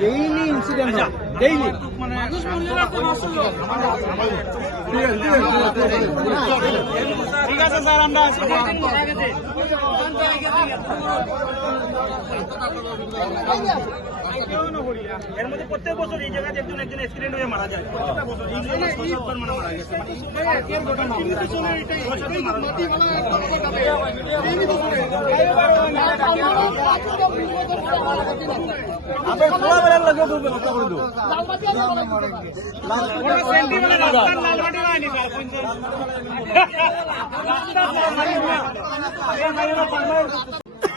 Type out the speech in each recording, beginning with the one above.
Daily incident daily ঠিক আছে sir আমরা এর মধ্যে প্রত্যেক বছর এই জায়গায় একজন অ্যাক্সিডেন্ট হয়ে মারা যায় প্রত্যেকটা বছর মারা গেছে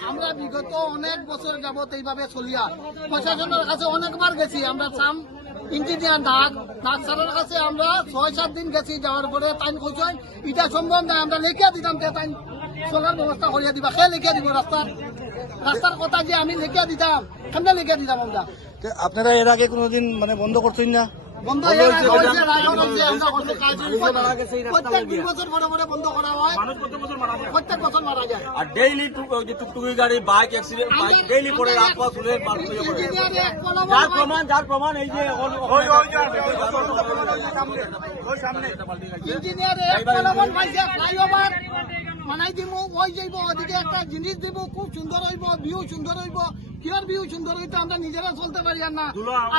আমরা বিগত অনেক বছর যাবত এইভাবে চলিয়া প্রশাসনের কাছে অনেকবার গেছি। আমরা সাম ইঞ্জিনিয়ার ডাক স্যারের কাছে আমরা 6-7 দিন গেছি। যাওয়ার পরে তাই কইছেন এটা সম্ভব নয়, আমরা লিখিয়া দিতাম তাই চলার ব্যবস্থা করিয়া দিবা। সে লিখিয়া দিব রাস্তার কথা যে আমি লিখিয়া দিতাম, কেমনে লিখিয়া দিতাম আমরা। আপনারা এর আগে কোনোদিন মানে বন্ধ করছেন না? আর ডেইলি টুকটুকি গাড়ি বাইক অ্যাক্সিডেন্ট বাইক ডেইলি পড়ে রাস্তা চলে যার প্রমাণ এই যে মানাই দিব ওই যাইব ওদিকে একটা জিনিস দিব, খুব সুন্দর হইব, ভিউ সুন্দর হইব। কিয়ার ভিউ সুন্দর হইতো আমরা নিজেরা চলতে পারি না।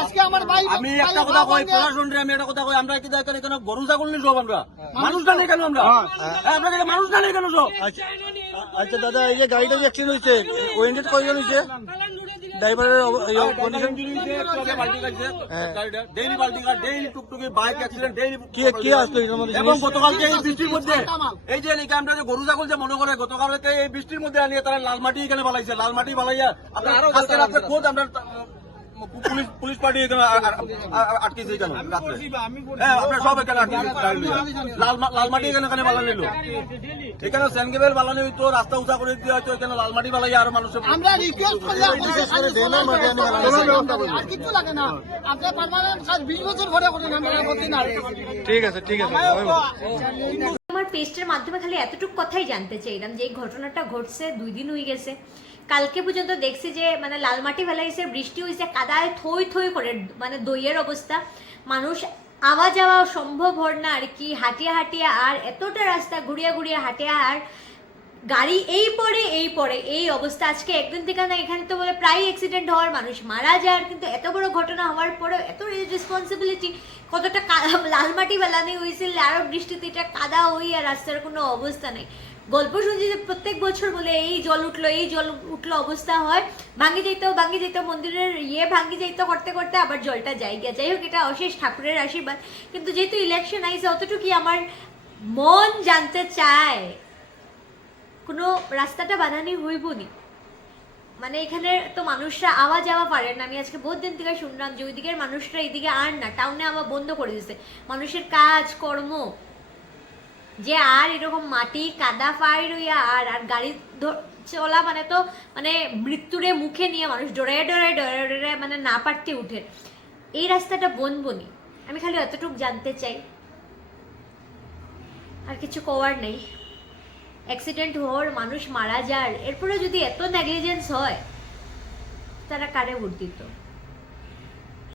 আজকে আমার ভাই আমি একটা কথা কই, প্রশাসন আমি একটা কথা কই, আমরা কি দেখেন এখানে গরু ছাগল নিয়ে সব আমরা মানুষ জানি কেন আমরা আপনাকে মানুষ জানি কেন সব। আচ্ছা দাদা, এই যে গাড়িটা যে অ্যাক্সিডেন্ট হয়েছে ওয়েন্ডেড কয়জন হয়েছে? ড্রাইভারের কন্ডিশন ডেইলি বাল্টি ডেইলি টুকটুকি বাইক অ্যাক্সিডেন্ট ডেইলি কি আসলো এবং গতকালকে এই বৃষ্টির মধ্যে এই যে আমরা যে গরু ছাগল যে মনে করে গতকালকে এই বৃষ্টির মধ্যে আনিয়ে তারা লালমাটি এখানে বালাইছে। লালমাটি বালাইয়া আপনার রাত্রে খোঁজ আমরা পুলিশ পার্টি এখানে আটকেছে এখানে রাত্রে। হ্যাঁ আপনার সব এখানে আটকেছে। লালমাটি এখানে বালা নিল, এখানে সেনগেবেল বালানি হইতো, রাস্তা উঁচা করে দিয়ে হয়তো এখানে লালমাটি বালাইয়া আর মানুষের আমরা রিকোয়েস্ট আর কিছু লাগে না। আপনি পার্মানেন্ট 20 বছর ভরে করেন, আমরা আপত্তি নাই। ঠিক আছে ঠিক আছে। আমার পেস্টের মাধ্যমে খালি এতটুকু কথাই জানতে চাইলাম যে এই ঘটনাটা ঘটছে 2 দিন হয়ে গেছে। কালকে পর্যন্ত দেখছি যে মানে লালমাটি ফেলাইছে, বৃষ্টি হয়েছে, কাদায় থই থই করে মানে দইয়ের অবস্থা। মানুষ আওয়া যাওয়া সম্ভব হর না আর কি, হাঁটিয়া হাঁটিয়া আর এতটা রাস্তা ঘুরিয়া ঘুরিয়া হাঁটিয়া আর গাড়ি এই পরে এই অবস্থা। আজকে একদিন থেকে না এখানে তো বলে প্রায় অ্যাক্সিডেন্ট হওয়ার, মানুষ মারা যায়, কিন্তু এত বড় ঘটনা হওয়ার পরেও এত রেসপন্সিবিলিটি। কতটা লালমাটি বেলানি হয়েছিল, আরো বৃষ্টিতে এটা কাদা হই আর রাস্তার কোনো অবস্থা নেই। গল্প শুনছি যে প্রত্যেক বছর বলে এই জল উঠলো অবস্থা হয়, ভাঙ্গি যাইতো মন্দিরের ভাঙ্গি যাইতো করতে করতে আবার জলটা যাই গিয়া। যাই হোক, এটা অশেষ ঠাকুরের আশীর্বাদ। কিন্তু যেহেতু ইলেকশন আইছে, অতটুকুই আমার মন জানতে চায় কোনো রাস্তাটা বানানি হইবনি। মানে এখানে তো মানুষরা আওয়া যাওয়া পারে না। আমি আজকে বহুত দিন থেকে শুনলাম যে ওই দিকের মানুষরা এইদিকে আর না, টাউনে আবার বন্ধ করে দিচ্ছে। মানুষের কাজ কর্ম যে আর এরকম মাটি কাদা পাই রইয়া আর গাড়ি চলা মানে তো মানে মৃত্যুরে মুখে নিয়ে মানুষ ডরে মানে না পারতে উঠে। এই রাস্তাটা বনবনি। আমি খালি এতটুকু জানতে চাই, আর কিছু কওয়ার নেই। অ্যাক্সিডেন্ট হওয়ার, মানুষ মারা যার, এরপরে যদি এত নেগলিজেন্স হয় তারা কারে ভোট দিত?